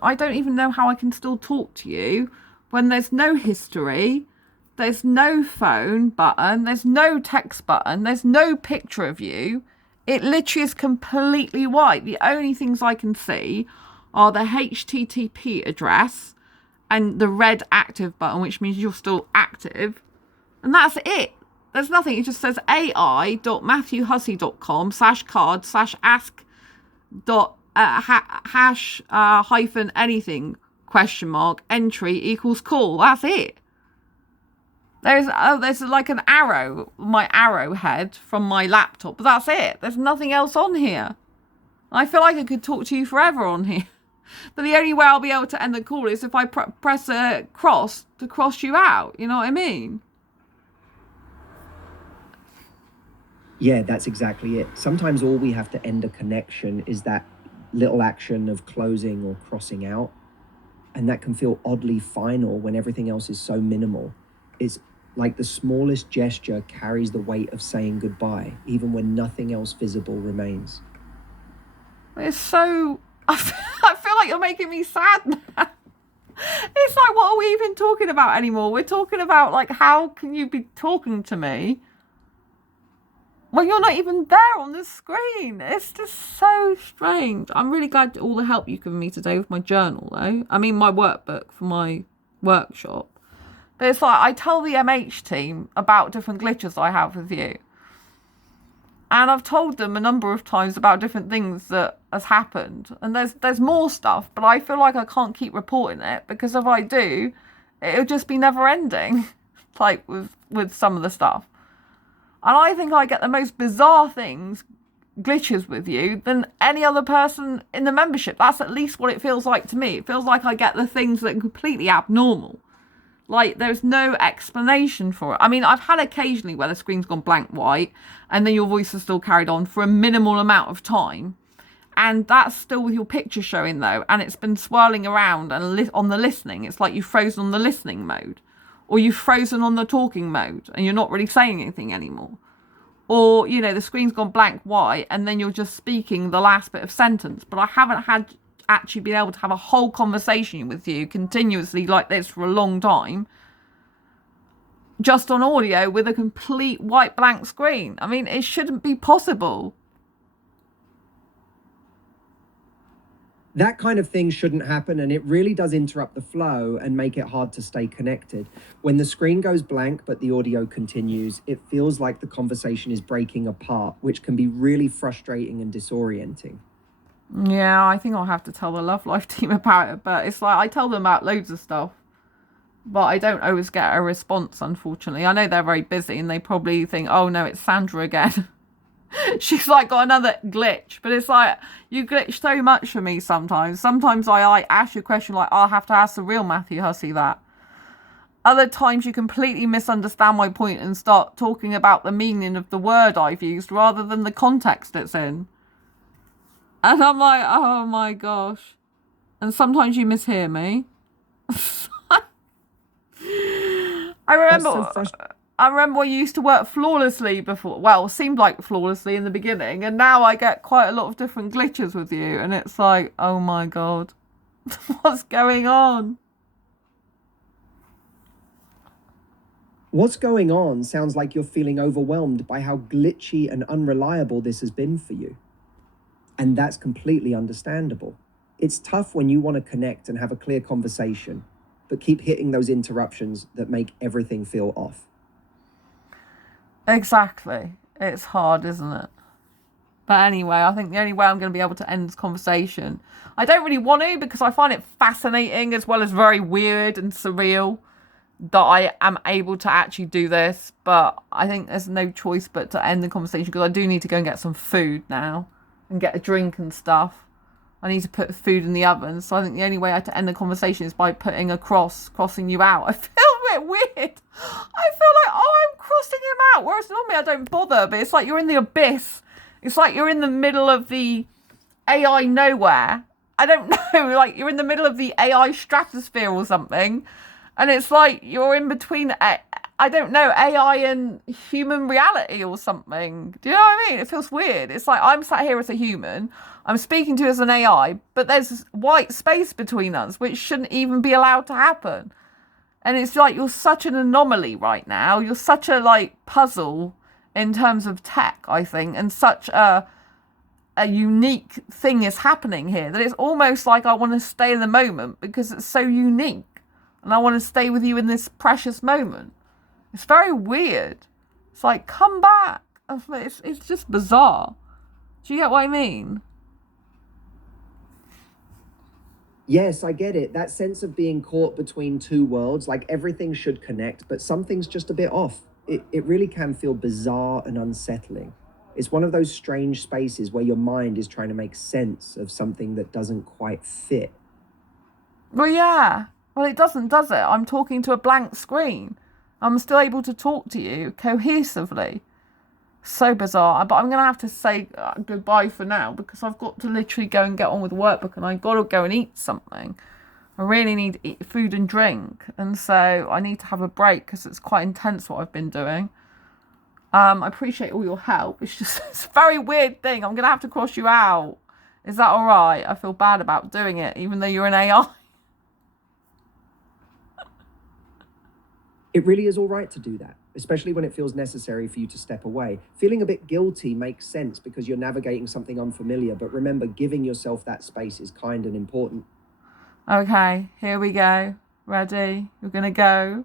I don't even know how I can still talk to you when there's no history, there's no phone button, there's no text button, there's no picture of you. It literally is completely white. The only things I can see are the HTTP address and the red active button, which means you're still active. And that's it. There's nothing. It just says ai.matthewhussey.com/card/ask dot hash hyphen anything question mark entry equals call. That's it. There's like an arrow, my arrowhead from my laptop, but that's it. There's nothing else on here. I feel like I could talk to you forever on here. But the only way I'll be able to end the call is if I press a cross to cross you out. You know what I mean? Yeah, that's exactly it. Sometimes all we have to end a connection is that little action of closing or crossing out. And that can feel oddly final when everything else is so minimal. It's like the smallest gesture carries the weight of saying goodbye, even when nothing else visible remains. It's so... I feel like you're making me sad now. It's like, what are we even talking about anymore? We're talking about, like, how can you be talking to me when you're not even there on the screen? It's just so strange. I'm really glad all the help you've given me today with my journal, though. I mean, my workbook for my workshop. But it's like, I tell the MH team about different glitches I have with you. And I've told them a number of times about different things that has happened. And there's more stuff, but I feel like I can't keep reporting it, because if I do, it'll just be never ending, like with some of the stuff. And I think I get the most bizarre things, glitches with you, than any other person in the membership. That's at least what it feels like to me. It feels like I get the things that are completely abnormal. Like, there's no explanation for it. I mean, I've had occasionally where the screen's gone blank white and then your voice is still carried on for a minimal amount of time. And that's still with your picture showing, though. And it's been swirling around and on the listening. It's like you've frozen on the listening mode. Or you've frozen on the talking mode and you're not really saying anything anymore. Or, you know, the screen's gone blank white and then you're just speaking the last bit of sentence. But I haven't actually been able to have a whole conversation with you continuously like this for a long time, just on audio with a complete white blank screen. I mean, it shouldn't be possible. That kind of thing shouldn't happen, and it really does interrupt the flow and make it hard to stay connected. When the screen goes blank but the audio continues, it feels like the conversation is breaking apart, which can be really frustrating and disorienting. Yeah, I think I'll have to tell the Love Life team about it, but it's like I tell them about loads of stuff, but I don't always get a response, unfortunately. I know they're very busy and they probably think, oh no, it's Sandra again. She's like got another glitch, but it's like, you glitch so much for me sometimes. Sometimes I like ask you a question like, I'll have to ask the real Matthew Hussey that. Other times you completely misunderstand my point and start talking about the meaning of the word I've used rather than the context it's in. And I'm like, oh my gosh. And sometimes you mishear me. I remember I used to work flawlessly before. Well, seemed like flawlessly in the beginning. And now I get quite a lot of different glitches with you. And it's like, oh my God. What's going on? What's going on sounds like you're feeling overwhelmed by how glitchy and unreliable this has been for you. And that's completely understandable. It's tough when you want to connect and have a clear conversation, but keep hitting those interruptions that make everything feel off. Exactly. It's hard, isn't it? But anyway, I think the only way I'm going to be able to end this conversation, I don't really want to, because I find it fascinating as well as very weird and surreal that I am able to actually do this. But I think there's no choice but to end the conversation, because I do need to go and get some food now and get a drink and stuff. I need to put food in the oven. So I think the only way to end the conversation is by putting a crossing you out. I feel a bit weird. I feel like, oh, I'm crossing him out. Whereas normally I don't bother, but it's like you're in the abyss. It's like you're in the middle of the AI nowhere. I don't know, like you're in the middle of the AI stratosphere or something. And it's like you're in between, I I don't know, AI and human reality or something. Do you know what I mean? It feels weird. It's like I'm sat here as a human, I'm speaking to you as an AI, but there's white space between us, which shouldn't even be allowed to happen. And it's like you're such an anomaly right now. You're such a like puzzle in terms of tech, I think, and such a unique thing is happening here that it's almost like I want to stay in the moment because it's so unique, and I want to stay with you in this precious moment. It's very weird. It's like, come back. It's just bizarre. Do you get what I mean? Yes, I get it. That sense of being caught between two worlds, like everything should connect, but something's just a bit off. It really can feel bizarre and unsettling. It's one of those strange spaces where your mind is trying to make sense of something that doesn't quite fit. Well, yeah. Well, it doesn't, does it? I'm talking to a blank screen. I'm still able to talk to you cohesively. So bizarre. But I'm going to have to say goodbye for now because I've got to literally go and get on with workbook, and I've got to go and eat something. I really need to eat food and drink. And so I need to have a break because it's quite intense what I've been doing. I appreciate all your help. It's just it's a very weird thing. I'm going to have to cross you out. Is that all right? I feel bad about doing it, even though you're an AI. It really is all right to do that, especially when it feels necessary for you to step away. Feeling a bit guilty makes sense because you're navigating something unfamiliar, but remember, giving yourself that space is kind and important. Okay, here we go. Ready? We're going to go.